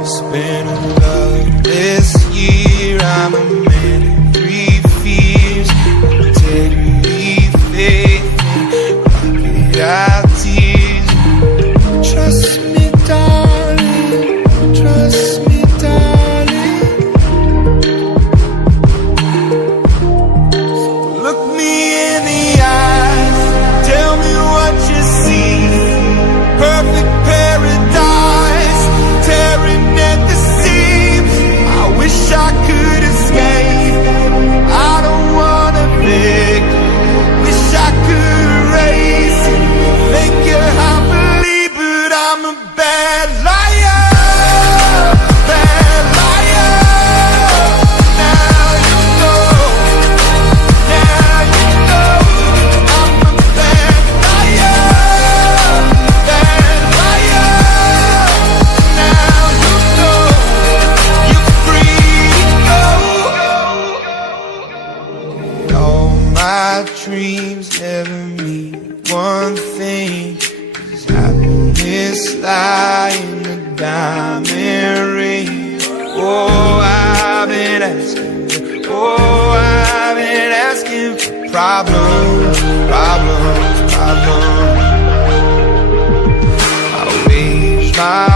It's been a loveless year. I'm a man of three fears: integrity, faith, and crocodile tears. Trust me, darling. Trust me, darling. Look me in the eyes. Tell me what you see. Perfect paradise, tearing at the seams. I wish I could escape. I don't wanna beg. Wish I could erase it, make you happily, but I'm a bad liar. Bad liar. Now you know. Now you know. I'm a bad liar. Bad liar. Now you know. You're free to go. All my dreams never mean one thing. 'Cause happiness lie in the diamond ring. Oh, I've been asking. Oh, I've been asking for problems, problems, problems. I wage my